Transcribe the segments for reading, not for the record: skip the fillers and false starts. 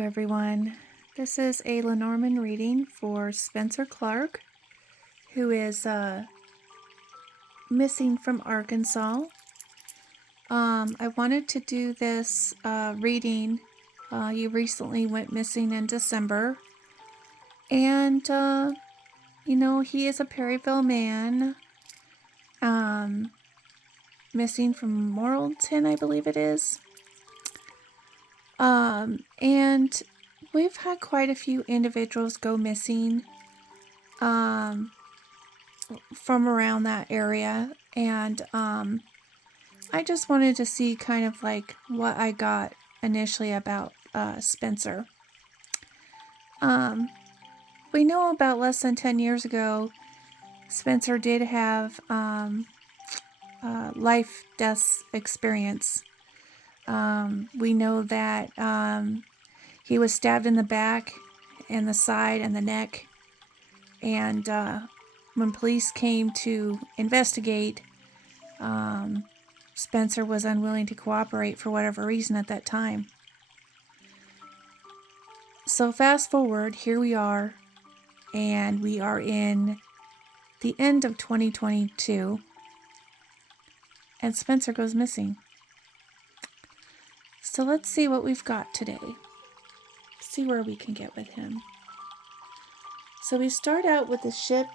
everyone. This is a Lenormand reading for Spencer Clark, who is missing from Arkansas. I wanted to do this reading. He recently went missing in December. And, he is a Perryville man. Missing from Morrilton, I believe it is. And we've had quite a few individuals go missing from around that area, and I just wanted to see kind of like what I got initially about Spencer. We know about less than 10 years ago, Spencer did have life-death experience. We know that he was stabbed in the back, and the side, and the neck. And when police came to investigate, Spencer was unwilling to cooperate for whatever reason at that time. So fast forward, here we are, and we are in the end of 2022, and Spencer goes missing. So let's see what we've got today. See where we can get with him. So we start out with a ship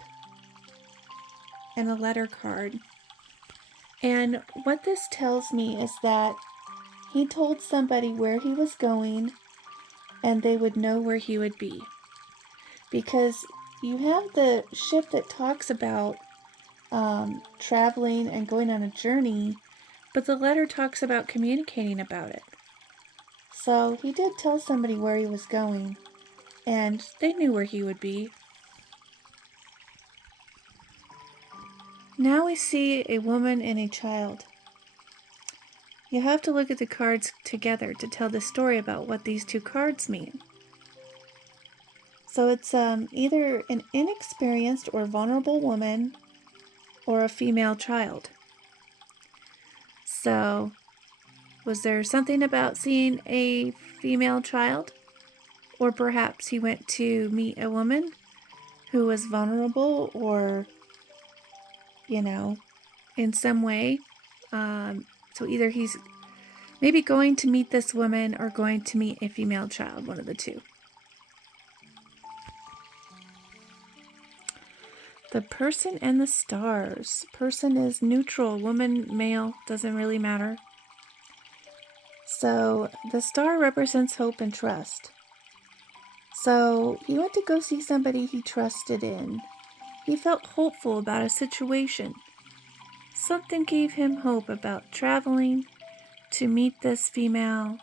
and a letter card. And what this tells me is that he told somebody where he was going and they would know where he would be. Because you have the ship that talks about traveling and going on a journey, but the letter talks about communicating about it. So he did tell somebody where he was going, and they knew where he would be. Now we see a woman and a child. You have to look at the cards together to tell the story about what these two cards mean. So it's either an inexperienced or vulnerable woman or a female child. So, was there something about seeing a female child? Or perhaps he went to meet a woman who was vulnerable or, in some way. So either he's maybe going to meet this woman or going to meet a female child, one of the two. The person and the stars. Person is neutral. Woman, male, doesn't really matter. So the star represents hope and trust. So he went to go see somebody he trusted in. He felt hopeful about a situation. Something gave him hope about traveling to meet this female,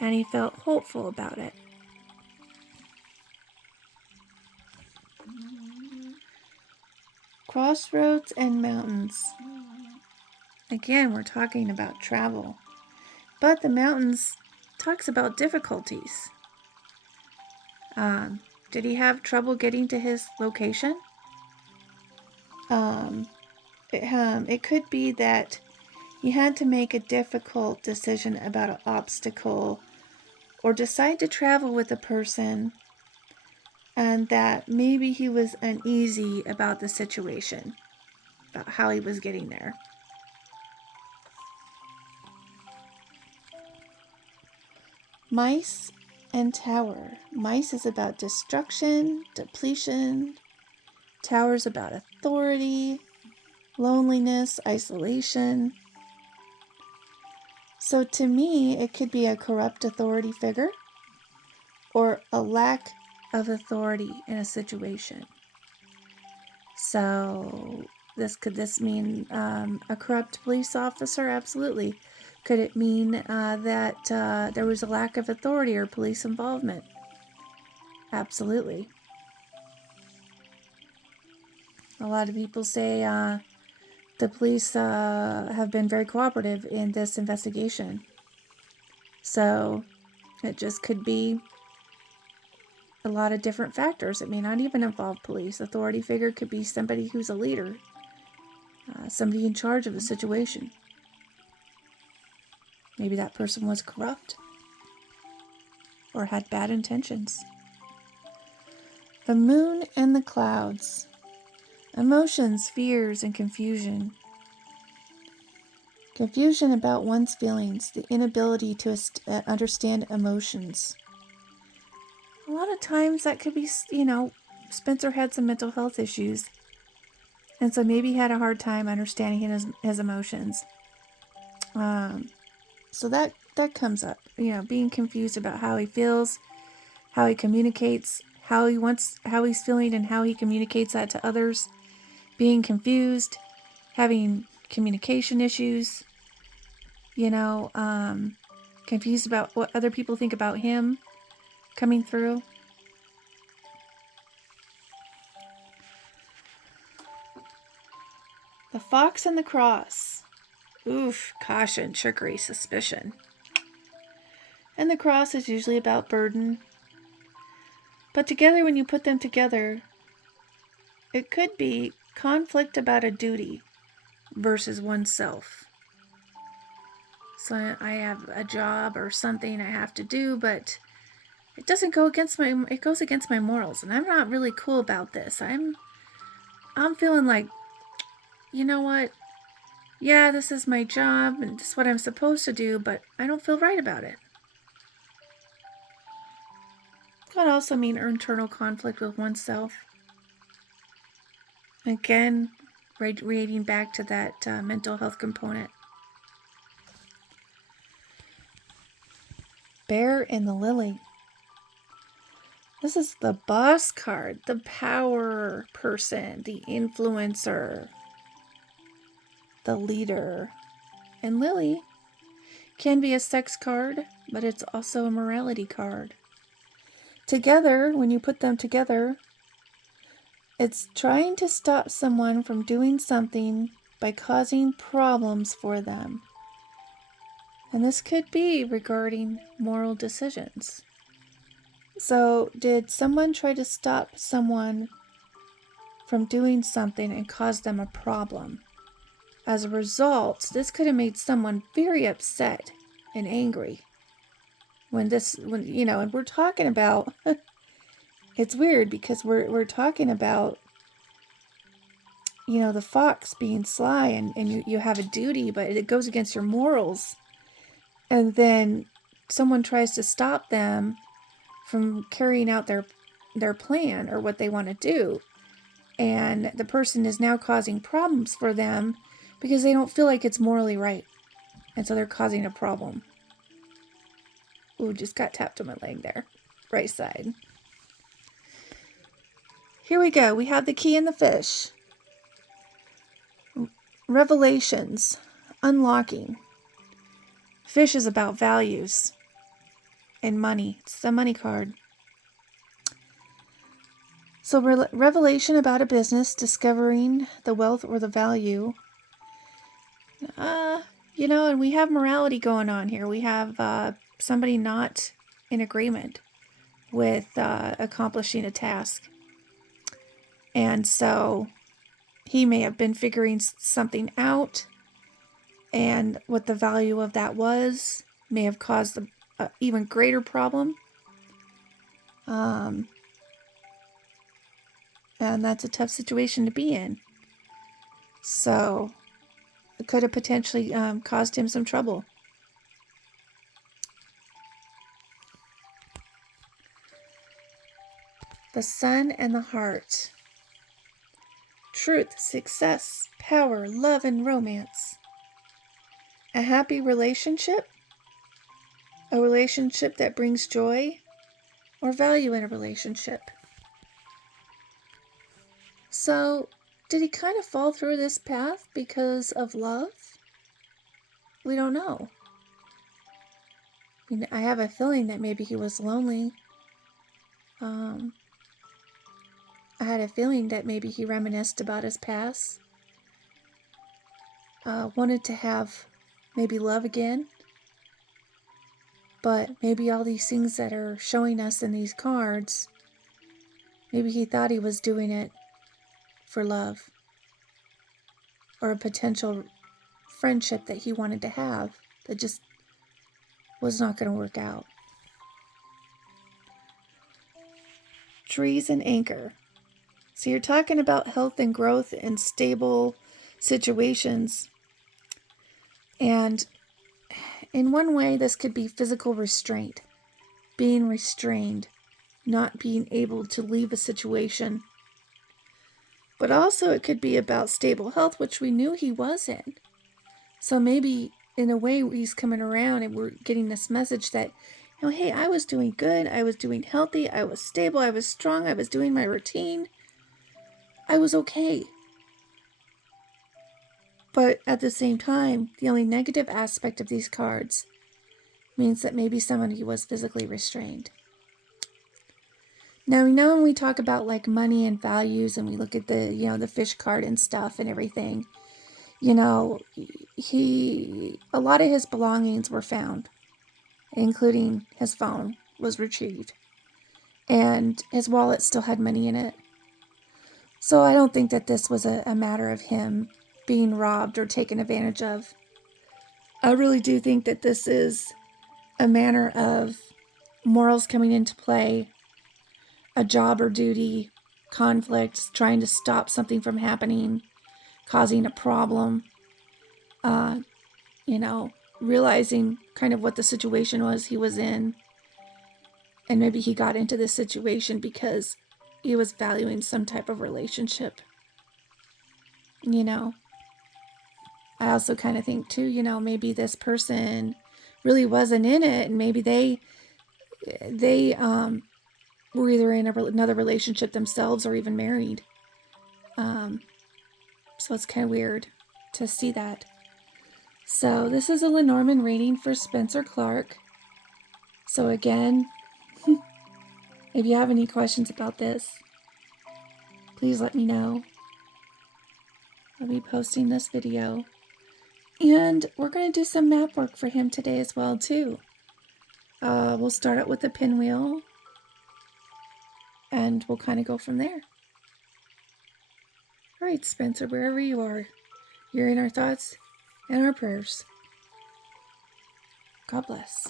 and he felt hopeful about it. Crossroads and mountains. Again, we're talking about travel. But the mountains talks about difficulties. Did he have trouble getting to his location? It could be that he had to make a difficult decision about an obstacle or decide to travel with a person, and that maybe he was uneasy about the situation, about how he was getting there. Mice and tower. Mice is about destruction, depletion. Tower is about authority, loneliness, isolation. So to me, it could be a corrupt authority figure or a lack of authority in a situation. So could this mean a corrupt police officer? Absolutely. Could it mean that there was a lack of authority or police involvement? Absolutely. A lot of people say the police have been very cooperative in this investigation. So it just could be a lot of different factors. It may not even involve police. Authority figure could be somebody who's a leader, somebody in charge of the situation. Maybe that person was corrupt or had bad intentions. The moon and the clouds. Emotions, fears, and confusion. Confusion about one's feelings, the inability to understand emotions. A lot of times that could be, Spencer had some mental health issues. And so maybe he had a hard time understanding his emotions. So that comes up, being confused about how he feels, how he communicates, how he's feeling and how he communicates that to others. Being confused, having communication issues, confused about what other people think about him coming through. The fox and the cross. Oof, caution, trickery, suspicion. And the cross is usually about burden. But together, when you put them together, it could be conflict about a duty versus oneself. So I have a job or something I have to do, but it doesn't go against it goes against my morals, and I'm not really cool about this. I'm feeling like, you know what? Yeah, this is my job and this is what I'm supposed to do, but I don't feel right about it. Could also mean internal conflict with oneself. Again, reading back to that mental health component. Bear and the Lily. This is the boss card, the power person, the influencer, the leader. And Lily can be a sex card, but it's also a morality card. Together, when you put them together, it's trying to stop someone from doing something by causing problems for them. And this could be regarding moral decisions. So, did someone try to stop someone from doing something and cause them a problem? As a result, this could have made someone very upset and angry. And we're talking about, it's weird because we're talking about, the fox being sly and you have a duty, but it goes against your morals. And then someone tries to stop them from carrying out their plan or what they want to do. And the person is now causing problems for them because they don't feel like it's morally right. And so they're causing a problem. Ooh, just got tapped on my leg there. Right side. Here we go. We have the key and the fish. Revelations. Unlocking. Fish is about values and money. It's the money card. So revelation about a business, discovering the wealth or the value. And we have morality going on here. We have somebody not in agreement with accomplishing a task. And so he may have been figuring something out, and what the value of that was may have caused an even greater problem. And that's a tough situation to be in. So it could have potentially caused him some trouble. The sun and the heart. Truth, success, power, love, and romance. A happy relationship. A relationship that brings joy or value in a relationship. So, did he kind of fall through this path because of love? We don't know. I have a feeling that maybe he was lonely. I had a feeling that maybe he reminisced about his past. Wanted to have maybe love again. But maybe all these things that are showing us in these cards, maybe he thought he was doing it for love. Or a potential friendship that he wanted to have that just was not going to work out. trees and anchor. So you're talking about health and growth and stable situations. And in one way, this could be physical restraint, being restrained, not being able to leave a situation. But also it could be about stable health, which we knew he was in. So maybe in a way he's coming around and we're getting this message that, hey, I was doing good. I was doing healthy. I was stable. I was strong. I was doing my routine. I was okay. But at the same time, the only negative aspect of these cards means that maybe somebody was physically restrained. Now, we know when we talk about like money and values and we look at the, the fish card and stuff and everything, a lot of his belongings were found, including his phone was retrieved. And his wallet still had money in it. So I don't think that this was a matter of him being robbed or taken advantage of. I really do think that this is a manner of morals coming into play, a job or duty, conflicts, trying to stop something from happening, causing a problem, realizing kind of what the situation was he was in. And maybe he got into this situation because he was valuing some type of relationship. I also kind of think too, maybe this person really wasn't in it, and maybe they were either in another relationship themselves or even married. So it's kind of weird to see that. So this is a Lenormand reading for Spencer Clark. So again, if you have any questions about this, please let me know. I'll be posting this video. And we're going to do some map work for him today as well, too. We'll start out with the pinwheel, and we'll kind of go from there. All right, Spencer, wherever you are, you're in our thoughts and our prayers. God bless.